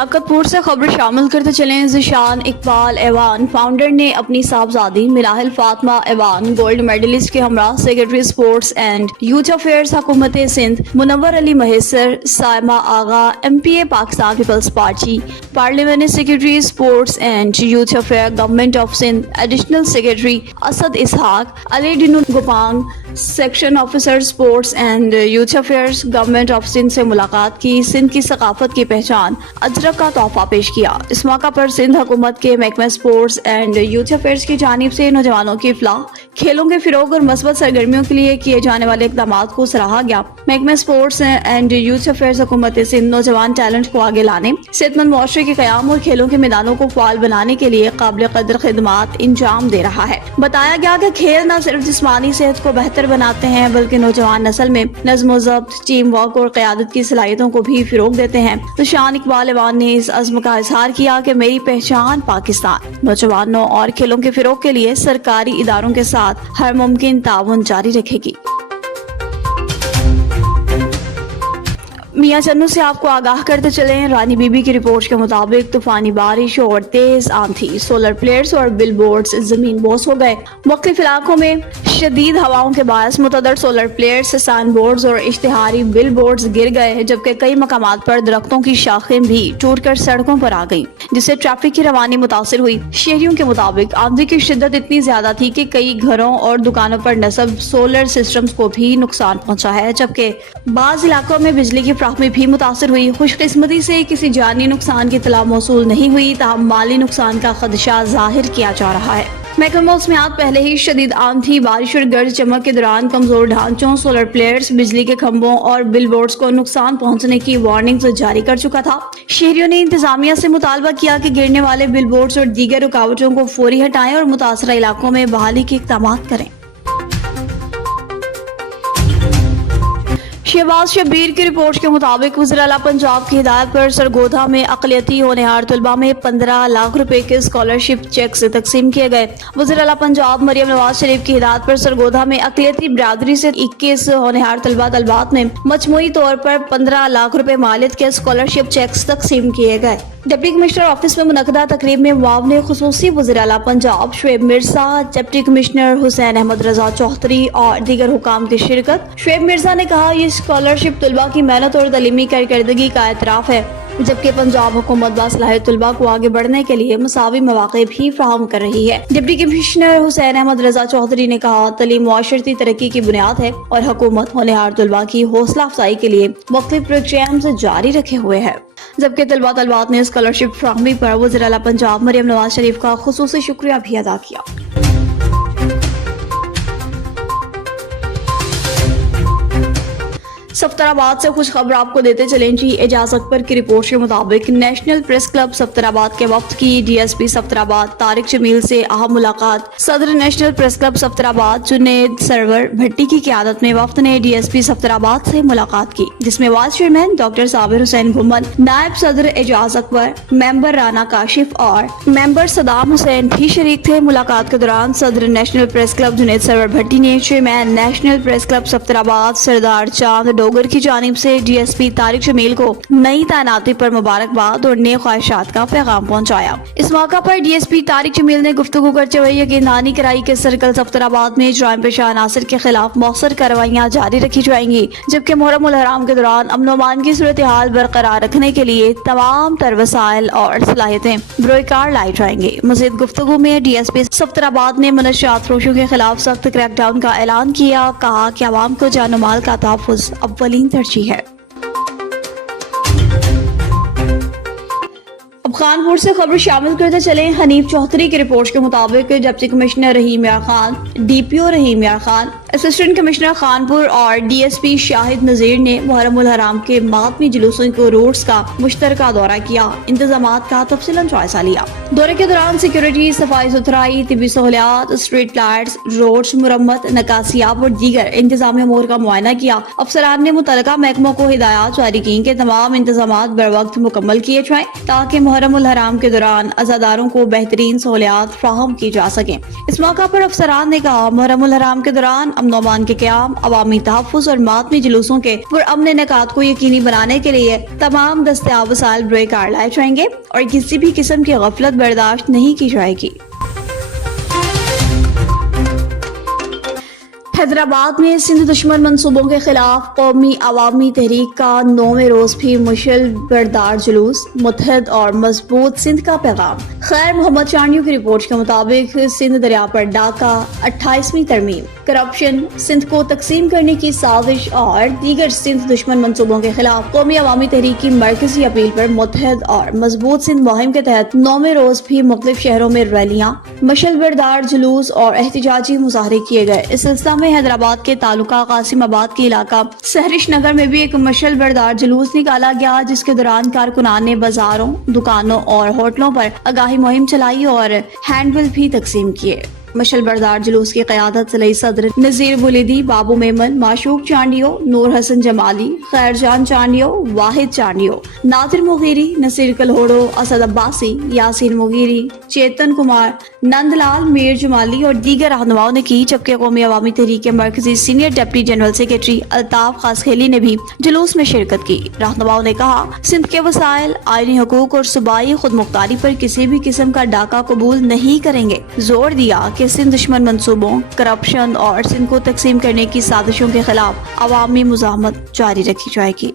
लियाकत पुर से खबर शामिल करते चलें। ज़िशान इकबाल ऐवान फाउंडर ने अपनी साहबजादी मिलाहिल फातिमा ऐवान गोल्ड मेडलिस्ट के हमरा secretary sports and youth affairs हुकूमत Sindh Munawwar Ali Mahesar Saima Agha MPA Pakistan Peoples Party parliament secretary sports and youth affair government of Sindh additional secretary Asad Ishaq Ali Dinu Gopang section officer sports and youth affairs government of Sindh से मुलाकात की। सिंध की सकाफत की पहचान अजरक का तोहफा पेश किया। इस मौका पर सिंध हुकूमत के महकमा स्पोर्ट्स एंड यूथ अफेयर्स की जानिब से नौजवानों की इफलाह, खेलों के फिरोग और मस्बत सरगर्मियों के लिए किए जाने वाले इकदाम को सराहा गया। महकमा स्पोर्ट्स एंड यूथ अफेयर्स हुकूमत सिंध नौजवान टैलेंट को आगे लाने, सेहतमंद मुआशरे के क़याम और खेलों के मैदानों को फाल बनाने के लिए काबिल कदर खिदमात इंजाम दे रहा है। बताया गया कि खेल न सिर्फ जिस्मानी सेहत को बेहतर बनाते हैं बल्कि नौजवान नस्ल में नज़्म ज़ब्त, टीम वर्क और क़यादत की सलाहियतों को भी फिरोग देते हैं। ज़िशान इकबाल ऐवान ने इस अज़्म का इज़हार किया कि मेरी पहचान पाकिस्तान, नौजवानों और खेलों के फिरोग के लिए सरकारी इदारों के साथ हर मुमकिन ताउन जारी रखेगी। मियां चन्नू से आपको आगाह करते चले। रानी बीबी की रिपोर्ट के मुताबिक तूफानी बारिश और तेज आंधी, सोलर प्लेट्स और बिल बोर्ड्स जमीन बोस हो गए। मुख्तलिफ इलाकों में शदीद हवाओं के बायस मुतअद्दिद सोलर प्लेट्स, साइन बोर्ड्स और इश्तिहारी बिल बोर्ड्स गिर गए, जबकि कई मकामात पर दरख्तों की शाखें भी टूटकर सड़कों पर आ गईं, जिससे ट्रैफिक की रवानी मुतासिर हुई। शहरियों के मुताबिक आंधी की शिद्दत इतनी ज्यादा थी कि कई घरों और दुकानों पर नस्ब सोलर सिस्टम्स को भी नुकसान पहुंचा है, जबकि बाज़ इलाकों में बिजली की में भी मुतासिर हुई। खुशकिस्मती से किसी जानी नुकसान की इत्तला मौसूल नहीं हुई, ताहम माली नुकसान का खदशा जाहिर किया जा रहा है। महकमा मौसमियात पहले ही शदीद आंधी, बारिश और गर्ज चमक के दौरान कमजोर ढांचों, सोलर प्लेट्स, बिजली के खंभों और बिल बोर्ड्स को नुकसान पहुंचने की वार्निंग जारी कर चुका था। शहरियों ने इंतजामिया से मुतालबा किया कि गिरने वाले बिल बोर्ड्स और दीगर रुकावटों को फौरी हटाएं और मुतासरा इलाकों में बहाली के इक़दाम करें। शहबाज शब्बीर की रिपोर्ट के मुताबिक वज़ीर आला पंजाब की हिदायत पर सरगोधा में अक़लियती होनहार तलबा में 15 लाख रुपए के स्कॉलरशिप चेक से तकसीम किए गए। वज़ीर आला पंजाब मरियम नवाज शरीफ की हिदायत पर सरगोधा में अक़लियती बिरादरी से 21 होनहार तलबात में मजमूई तौर पर 15 लाख रुपए मालियत के स्कॉलरशिप चेक्स तकसीम किए गए। डिप्टी कमिश्नर ऑफिस में मुनक़दा तकरीब में मुआविन खुसूसी वज़ीर आला पंजाब शुएब मिर्जा, डिप्टी कमिश्नर हुसैन अहमद रजा चौधरी और दीगर हुकाम की शिरकत। शुएब मिर्जा ने कहा, ये स्कॉलरशिप तलबा की मेहनत और तलीमी कारकर्दगी का एतराफ़ है, जबकि पंजाब हुकूमत बासलाहियत तलबा को आगे बढ़ने के लिए मुसावी मौक़े भी फराहम कर रही है। डिप्टी कमिश्नर हुसैन अहमद रजा चौधरी ने कहा, तलीम मुआशरती तरक्की की बुनियाद है और हुकूमत होनहार तलबा की हौसला अफजाई के लिए मुख्तलिफ प्रोग्राम्स जारी रखे हुए है। जबकि तलबात ने स्कॉलरशिप फराहमी पर वज़ीर आला पंजाब मरियम नवाज शरीफ का खुसूसी शुक्रिया भी अदा किया। सफ्तराबाद से कुछ खबर आपको देते चलें जी। एजाज अकबर की रिपोर्ट के मुताबिक नेशनल प्रेस क्लब सफ्तराबाद के वफ्द की DSP सफ्तराबाद तारिक जमील से अहम मुलाकात। सदर national press club Saftarabad Junaid Sarwar Bhatti की क़यादत में वफ्द ने DSP सफ्तराबाद से मुलाकात की, जिसमें vice chairman doctor Sabir Hussain घुमन, नायब सदर एजाज अकबर, मेंबर राना काशिफ और मेंबर सदाम हुसैन भी शरीक थे। मुलाकात के दौरान सदर national press club Junaid Sarwar Bhatti ने chairman national press club Saftarabad Sardar Chand Dogar की जानिब से DSP तारिक जमील को नई तैनाती पर मुबारकबाद और नेक ख्वाहिशात का पैगाम पहुंचाया। इस मौका पर DSP तारिक जमील ने गुफ्तगू करते हुए यकीनदहानी कराई कि सर्कल सफ्तराबाद में जराइम पेशा अनासर के खिलाफ मौसर कार्रवाइयाँ जारी रखी जाएंगी, जबकि मुहर्रम उल हराम के दौरान अमन व अमान की सूरत हाल बरकरार रखने के लिए तमाम तर वसाइल और सलाहियतें बरोकार लाई जाएंगी। मज़ीद गुफ्तगू में DSP सफ्तराबाद ने मनशियात फरोशों के खिलाफ सख्त क्रैकडाउन का ऐलान किया। कहा कि अवाम को जान माल का तहफ़्फ़ुज़ अव्वलीन तरजीह है। अब खानपुर से खबर शामिल करते चले। हनीफ चौधरी की रिपोर्ट के मुताबिक डिप्टी कमिश्नर रहीम यार खान, DPO रहीम यार खान, असिस्टेंट कमिश्नर खानपुर और DSP शाहिद नजीर ने मुहर्रम उल हराम के मातमी जुलूसों को रूट्स का मुश्तरका दौरा किया, इंतजामात का तफसीलन जायजा लिया। दौरे के दौरान सिक्योरिटी, सफाई सुथराई, तिबी सहूलियात, स्ट्रीट लाइट्स, रोड्स मुरम्मत, नकासियाब और दीगर इंतजामी अमूर का मुआयना किया। अफसरान ने मुतलका महकमों को हिदायत जारी की कि तमाम इंतजामात बर वक्त मुकम्मल किए जाएं, ताकि मुहर्रम उल हराम के दौरान अज़ादारों को बेहतरीन सहूलियात फराहम की जा सकें। इस मौका पर अफसरान ने कहा, मुहर्रम उल हराम के दौरान अमन व अमान के क़याम, अवामी तहफ़्फ़ुज़ और मातमी जुलूसों के पुरअमन इनेकाद को यकीनी बनाने के लिए तमाम दस्तयाब वसाइल बरोए कार लाए जाएंगे और किसी भी किस्म की गफलत बर्दाश्त नहीं की जाएगी। हैदराबाद में सिंध दुश्मन मंसूबों के खिलाफ कौमी अवामी तहरीक का 9वें रोज भी मुशल बरदार जुलूस, मुत्तहद और मजबूत सिंध का पैगाम। खैर मोहम्मद चांडियों की रिपोर्ट के मुताबिक सिंध दरिया पर डाका, 28वीं तरमीम, करप्शन, सिंध को तकसीम करने की साजिश और दीगर सिंध दुश्मन मंसूबों के खिलाफ कौमी अवामी तहरीक की मरकजी अपील पर मुत्तहद और मजबूत सिंध मुहिम के तहत 9वें रोज भी मुख्तलिफ शहरों में रैलियां, मशल बरदार जुलूस और एहतजाजी मुजाहरे किए गए। इस सिलसिला में हैदराबाद के तालुका कासिमाबाद के इलाका सहरिश नगर में भी एक मशल बरदार जुलूस निकाला गया, जिसके दौरान कारकुनान ने बाजारों, दुकानों और होटलों पर आगाही मुहिम चलाई और हैंडबिल भी तकसीम किए। मशल बरदार जुलूस की क़यादत ज़िले सदर नज़ीर बुलिदी, बाबू मेमन, माशूक चांडियो, नूर हसन जमाली, खैरजान चांडियो, वाहिद चांडियो, नादिर मुगीरी, नसीर कलहोड़ो, असद अब्बासी, यासीन मुगीरी, चेतन कुमार, नंदलाल, मीर जमाली और दीगर रहनुमाओं ने की। जबकि कौमी अवामी तहरीक के मरकजी senior deputy general secretary Altaf Khaskheli ने भी जुलूस में शिरकत की। रहनुमाओं ने कहा, सिंध के वसाइल, आईनी हकूक और सूबाई खुद मुख्तारी पर किसी भी किस्म का डाका कबूल नहीं करेंगे। जोर दिया कि सिंध दुश्मन मंसूबों, करप्शन और सिंध को तकसीम करने की साजिशों के खिलाफ अवामी मुज़ाहमत जारी रखी जाएगी।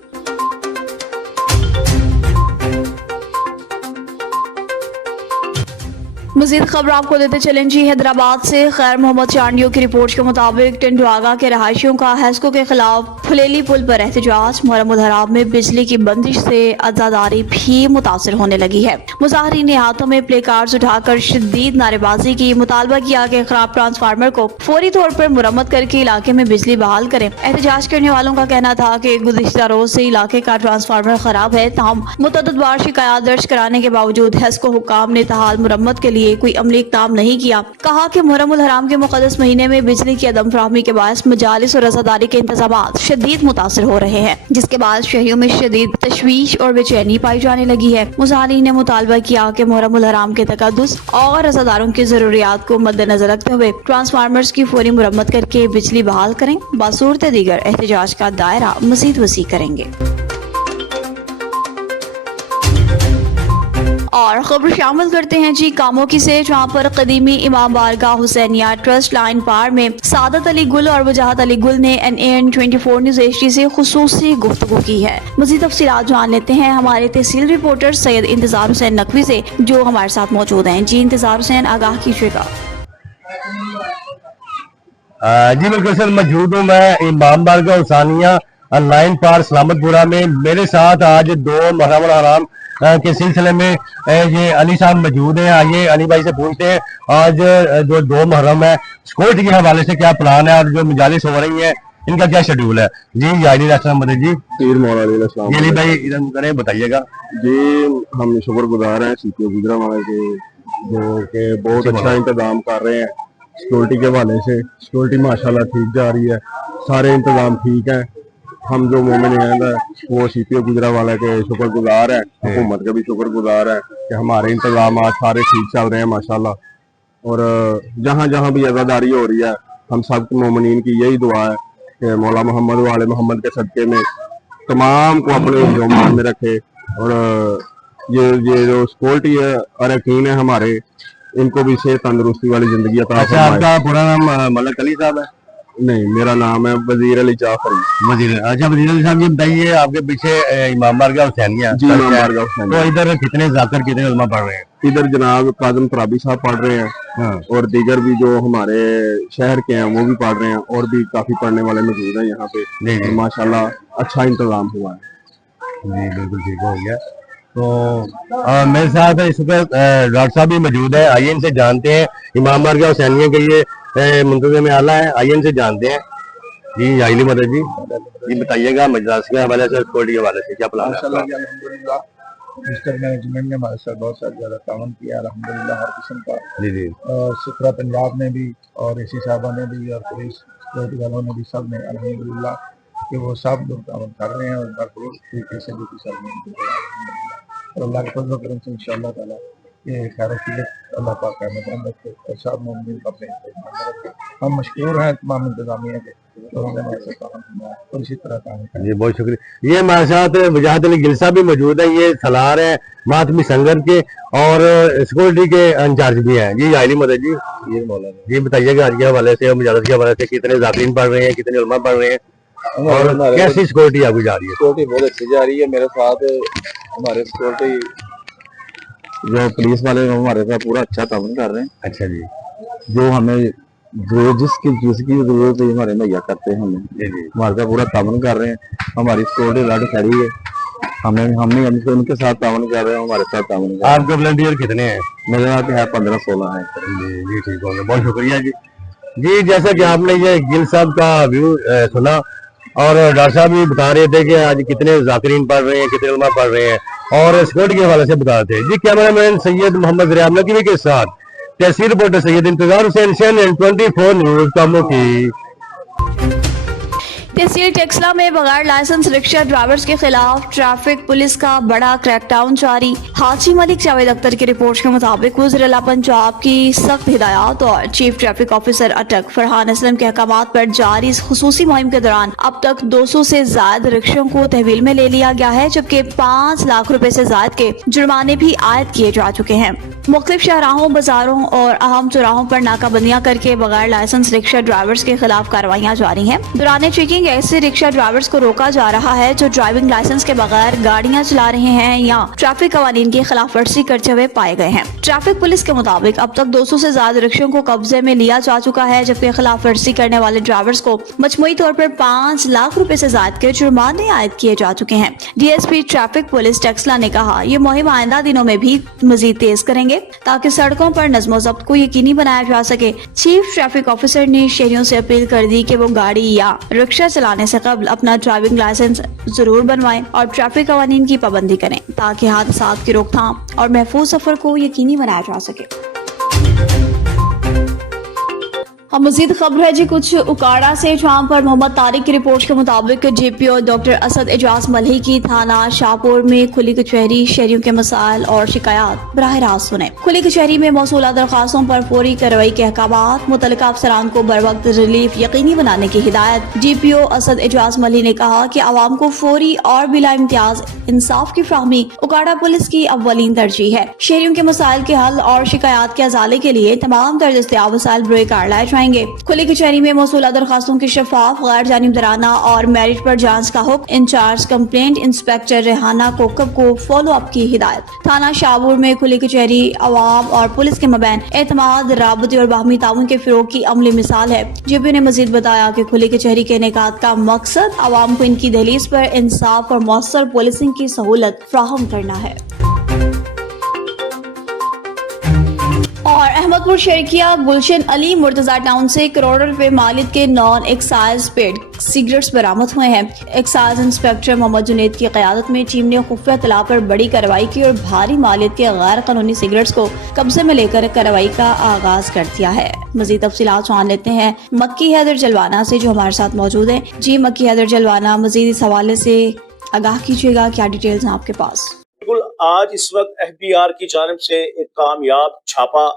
मज़ीद खबर आपको देते चलें जी। हैदराबाद से खैर मोहम्मद चांडियों की रिपोर्ट के मुताबिक टेंडुआगा के रहायशियों का हैस्को के खिलाफ फुलेली पुल पर एहतजाज। मुहर्रम उल हराम में बिजली की बंदिश से अज़ादारी भी मुतासर होने लगी है। मुजाहरीन ने हाथों में प्ले कार्ड्स उठाकर शदीद नारेबाजी की, मुतालबा किया कि खराब ट्रांसफार्मर को फौरी तौर पर मुरम्मत करके इलाके में बिजली बहाल करें। एहतजाज करने वालों का कहना था कि गुज़िश्ता रोज से इलाके का ट्रांसफार्मर खराब है, ताहम मुतअद्दिद बार शिकायत दर्ज कराने के बावजूद हैस्को हुक्काम ने ताहाल मुरम्मत के लिए कोई अमली इक़दाम नहीं किया। कहा कि मुहर्रम उल हराम के मुक़द्दस महीने में बिजली की अदम फराहमी के बायस मजालिस और रज़ादारी के इंतज़ामात शदीद मुतासर हो रहे हैं, जिसके बाद शहरियों में शदीद तशवीश और बेचैनी पाई जाने लगी है। मुज़ाहरीन ने मुतालबा किया कि मुहर्रम उल हराम के तक़द्दुस और रज़ादारों की ज़रूरियात को मद्देनज़र रखते हुए ट्रांसफार्मर्स की फौरी मुरम्मत करके बिजली बहाल करें। बासूरत दीगर एहतजाज का दायरा मज़ीद वसी करेंगे। और खबर शामिल करते हैं जी कामोकी से, जहाँ पर कदीमी इमाम बारगाह हुसैनिया ट्रस्ट लाइन पार में सादत अली गुल और वजाहत अली गुल ने NAN 24 न्यूज़ HD से खुसूसी गुफ्तगू की है। मज़ीद तफसीलात जान लेते हैं हमारे तहसील रिपोर्टर सैयद इंतजार हुसैन नकवी से, जो हमारे साथ मौजूद हैं। जी इंतजार हुसैन, आगाह कीजिएगा। जी बिल्कुल सर, मौजूद हूँ मैं इमाम बारगाह हुसैनिया लाइन पार सलामतपुरा में। मेरे साथ आज 2 मुहर्रम उल हराम के सिलसिले में ये अली साहब मौजूद हैं। आइए अली भाई से पूछते हैं आज जो 2 मुहर्रम है सिक्योरिटी के हवाले से क्या प्लान है और जो मजालिस हो रही है इनका क्या शेड्यूल है। जी जी अली भाई इधर बताइएगा। जी हम शुक्रगुजार हैं सीपीओ गुजरांवाला के, जो कि बहुत अच्छा इंतजाम कर रहे हैं सिक्योरिटी के हवाले से। सिक्योरिटी माशाल्लाह ठीक जा रही है, सारे इंतजाम ठीक है। हम जो मोमिन हैं वो सीपीओ गुजरांवाला के शुक्रगुजार है, हुकूमत के भी शुक्रगुजार है कि हमारे इंतजाम सारे ठीक चल रहे हैं माशाल्लाह। और जहाँ जहाँ भी अज़ादारी हो रही है हम सब मोमिनीन की यही दुआ है कि मौला मोहम्मद वाले मोहम्मद के सदक़े में तमाम को अपने ज़ुम्मान में रखे। और ये जो सिक्योरिटी है अरकीन है हमारे, इनको भी सेहत तंदुरुस्ती वाली जिंदगी अता फरमाए। अच्छा, आपका पूरा नाम मलक अली साहब है? नहीं, मेरा नाम है वजीर अली जाफरी। वजीर, अच्छा वजीर अली साहब, ये बताइए आपके पीछे इमाम बारगाह हुसैनिया जी, इमाम बारगाह हुसैनिया, तो इधर कितने जाकर कितने उलमा पढ़ रहे हैं? इधर जनाब काज़िम तराबी साहब पढ़ रहे हैं। हाँ। और दीगर भी जो हमारे शहर के हैं वो भी पढ़ रहे हैं, और भी काफी पढ़ने वाले मौजूद हैं यहाँ पे। माशाल्लाह अच्छा इंतजाम हुआ है। जी बिल्कुल ठीक हो गया। तो मेरे साथ इस वक्त डॉक्टर साहब भी मौजूद है। आइए इनसे जानते हैं, इमाम बारगाह हुसैनिया के ये मुंतज़िम में आला है, आइए इनसे जानते हैं। जी आइली मदद जी, ये बताइएगा मजलिस के हवाले से, सिक्योरिटी के हवाले से क्या प्लान है? अल्हम्दुलिल्लाह मिस्टर मैनेजमेंट ने हमारे साथ बहुत ज्यादा तावन किया अल्हम्दुलिल्लाह, हर किस्म का। जी जी, सिकरा पंजाब ने भी और एसी साहबा ने भी और पुलिस सिक्योरिटी वालों ने भी, सब ने अल्हम्दुलिल्लाह कि वो सब लोग तावन कर रहे हैं और भरपूर तरीके से ड्यूटी चल रही है। और अल्लाह के फज़ल व करम से इंशाअल्लाह ताला کہ خیر عقیدت اللہ پاک احمد احمد ارشاد مومن کا اپنے ہم مشکور ہیں تمام انتظامیہ کے تو ہمیں ایسا کام اور اسی طرح کام کریں. جی بہت شکریہ. یہ ہمارے ساتھ وجاہت علی گل صاحب بھی موجود ہیں, یہ سالار ہیں ماتمی سنگت کے اور سیکورٹی کے انچارج بھی ہیں. جی علی مدد جی, یہ مولانا جی بتائیے گا آج کے حوالے سے اور مجاہدت کے حوالے سے کتنے ذاکرین پڑھ رہے ہیں, کتنے علماء پڑھ رہے ہیں اور کیسی سیکورٹی آپ کی جا رہی ہے؟ سیکورٹی بہت اچھی جا رہی ہے. میرے ساتھ ہمارے سیکورٹی جو پولیس والے ہیں ہمارے ساتھ پورا اچھا تعاون کر رہے ہیں. اچھا جی, جو ہمیں جو جس کی ضرورت ہے ہمارے مہیا کرتے ہیں, ہمیں ہمارے ساتھ پورا تعاون کر رہے ہیں. ہماری سیکورٹی لڑ کھڑی ہے, ہم ان کے ساتھ تعاون کر رہے ہیں, ہمارے ساتھ تعاون کر رہے ہیں. آپ کے والنٹیئر کتنے ہیں؟ میرے ساتھ ہے 15-16 ہیں. جی ٹھیک ہو گیا, بہت شکریہ جی. جی جیسا کہ آپ نے یہ گل صاحب کا ویو سنا اور ڈاکٹر صاحب بھی بتا رہے تھے کہ آج کتنے ذاکرین پڑھ رہے ہیں, کتنے علماء پڑھ رہے ہیں اور سیکورٹی کے حوالے سے بتا رہے تھے. جی کیمرہ مین سید محمد ریاض نقوی کے ساتھ تحصیل رپورٹر سید انتظار حسین CNN 24 نیوز کاموں کی. تحصیل ٹیکسلا میں بغیر لائسنس رکشہ ڈرائیورز کے خلاف ٹریفک پولیس کا بڑا کریک ڈاؤن جاری. حاجی ملک جاوید اختر کی رپورٹ کے مطابق وزیر اعلیٰ پنجاب کی سخت ہدایات اور چیف ٹریفک آفیسر اٹک فرحان اسلم کے احکامات پر جاری خصوصی مہم کے دوران اب تک 200 سے زائد رکشوں کو تحویل میں لے لیا گیا ہے, جبکہ 5 لاکھ روپے سے زائد کے جرمانے بھی عائد کیے جا چکے ہیں. مختلف شاہراہوں, بازاروں اور اہم چوراہوں پر ناکہ بندیاں کر کے بغیر لائسنس رکشہ ڈرائیورز کے خلاف کارروائیاں جاری ہیں. دوران چیکنگ ایسے رکشہ ڈرائیورز کو روکا جا رہا ہے جو ڈرائیونگ لائسنس کے بغیر گاڑیاں چلا رہے ہیں یا ٹریفک قوانین کی خلاف ورزی کرتے ہوئے پائے گئے ہیں. ٹریفک پولیس کے مطابق اب تک 200 سے زیادہ رکشوں کو قبضے میں لیا جا چکا ہے, جبکہ خلاف ورزی کرنے والے ڈرائیورز کو مجموعی طور پر 5 لاکھ روپے سے زائد کے جرمانے عائد کیے جا چکے ہیں. DSP ٹریفک پولیس ٹیکسلا نے کہا یہ مہم آئندہ دنوں میں بھی مزید تیز کریں گے تاکہ سڑکوں پر نظم و ضبط کو یقینی بنایا جا سکے. چیف ٹریفک آفیسر نے شہریوں سے اپیل کر دی کہ وہ گاڑی یا رکشہ چلانے سے قبل اپنا ڈرائیونگ لائسنس ضرور بنوائیں اور ٹریفک قوانین کی پابندی کریں تاکہ حادثات کی روک تھام اور محفوظ سفر کو یقینی بنایا جا سکے. اب مزید خبر ہے جی کچھ اکاڑا سے, جہاں پر محمد طارق کی رپورٹ کے مطابق GPO ڈاکٹر اسد اعجاز ملہی کی تھانہ شاہپور میں کھلی کچہری شہریوں کے مسائل اور شکایات براہ راست سنے. کھلی کچہری میں موصولہ درخواستوں پر فوری کارروائی کے احکامات, متعلقہ افسران کو بروقت ریلیف یقینی بنانے کی ہدایت. GPO اسد اعجاز ملہی نے کہا کہ عوام کو فوری اور بلا امتیاز انصاف کی فراہمی اکاڑا پولیس کی اولین ترجیح ہے. شہریوں کے مسائل کے حل اور شکایات کے ازالے کے لیے تمام طرز دستیاب وسائل بروئے کار لائے جائیں گے. کھلی کچہری میں موصولہ درخواستوں کی شفاف, غیر جانبدارانہ اور میرٹ پر جانچ کا حکم. انچارج کمپلینٹ انسپیکٹر ریحانہ کوکب کو فالو اپ کی ہدایت. تھانہ شاہپور میں کھلی کچہری عوام اور پولیس کے مابین اعتماد, رابطے اور باہمی تعاون کے فروغ کی عملی مثال ہے. GPO نے مزید بتایا کہ کھلی کچہری کے انعقاد کا مقصد عوام کو ان کی دہلیز پر انصاف اور مؤثر پولیسنگ کی سہولت فراہم کرنا ہے. اور احمد پور شہرکیہ گلشن علی مرتضی ٹاؤن سے کروڑوں روپے مالیت کے نان ایکسائز پیڈ سگریٹس برآمد ہوئے ہیں. ایکسائز انسپیکٹر محمد جنید کی قیادت میں ٹیم نے خفیہ اطلاع پر بڑی کارروائی کی اور بھاری مالیت کے غیر قانونی سگریٹس کو قبضے میں لے کر کارروائی کا آغاز کر دیا ہے. مزید تفصیلات جان لیتے ہیں مکی حیدر جلوانہ سے جو ہمارے ساتھ موجود ہیں. جی مکی حیدر جلوانہ, مزید اس حوالے سے آگاہ کیجیے گا, کیا ڈیٹیلز ہیں آپ کے پاس؟ بالکل, آج اس وقت FBR کی جانب سے ایک کامیاب چھاپا,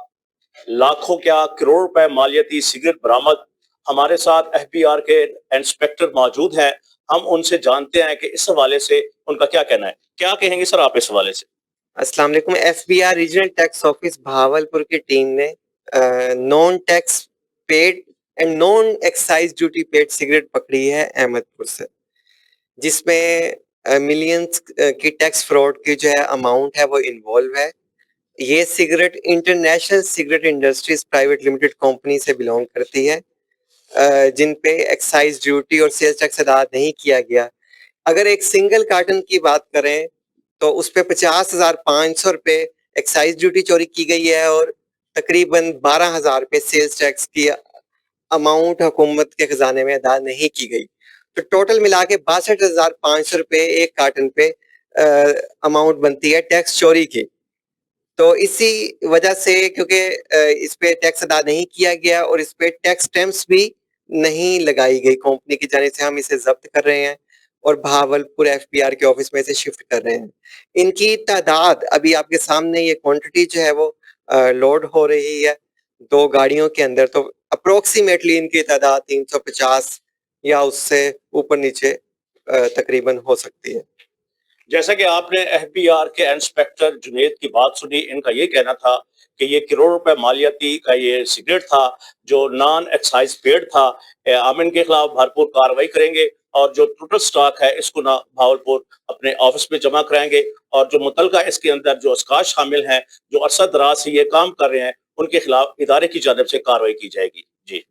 لاکھوں کیا کروڑ روپے مالیتی سگریٹ برآمد. ہمارے ساتھ FBR کے انسپیکٹر موجود ہیں, ہم ان سے جانتے ہیں کہ اس حوالے سے ان کا کیا کہنا ہے. کیا کہیں گے سر آپ اس حوالے سے؟ السلام علیکم. FBR regional tax office Bahawalpur کی ٹیم نے non tax paid and non excise duty paid cigarette پکڑی ہے احمد پور سے, جس میں ملینز کی ٹیکس فراڈ کی جو ہے اماؤنٹ ہے وہ انوالو ہے. یہ cigarette international cigarette industries private limited company سے بلونگ کرتی ہے, جن پہ ایکسائز ڈیوٹی اور سیلز ٹیکس ادا نہیں کیا گیا. اگر ایک سنگل کارٹن کی بات کریں تو اس پہ 50,500 روپے ایکسائز ڈیوٹی چوری کی گئی ہے اور تقریباً 12,000 روپے سیلز ٹیکس کی اماؤنٹ حکومت کے خزانے میں ادا نہیں کی گئی. تو ٹوٹل ملا کے 62,500 روپے ایک کارٹن پہ اماؤنٹ بنتی ہے ٹیکس چوری کی. تو اسی وجہ سے کیونکہ اس پہ ٹیکس ادا نہیں کیا گیا اور اس پہ ٹیکس سٹیمپس بھی نہیں لگائی گئی کمپنی کی جانب سے, ہم اسے ضبط کر رہے ہیں और भावलपुर एफबीआर के ऑफिस में से शिफ्ट कर रहे हैं। इनकी तादाद अभी आपके सामने ये क्वांटिटी जो है वो लोड हो रही है 2 गाड़ियों के अंदर, तो अप्रोक्सीमेटली इनकी तादाद 350 या उससे ऊपर नीचे तकरीबन हो सकती है। जैसा कि आपने एफबीआर के इंस्पेक्टर जुनेद की बात सुनी, इनका ये कहना था कि ये करोड़ रुपए मालियाती का ये सिगरेट था जो नॉन एक्साइज पेड था। हम इनके खिलाफ भरपूर कार्रवाई करेंगे और जो टोटल स्टॉक है इसको ना भावलपुर अपने ऑफिस में जमा कराएंगे और जो मुतलका इसके अंदर जो अशखास शामिल हैं जो अरसा दराज से ये काम कर रहे हैं उनके खिलाफ इदारे की जानिब से कार्रवाई की जाएगी। जी।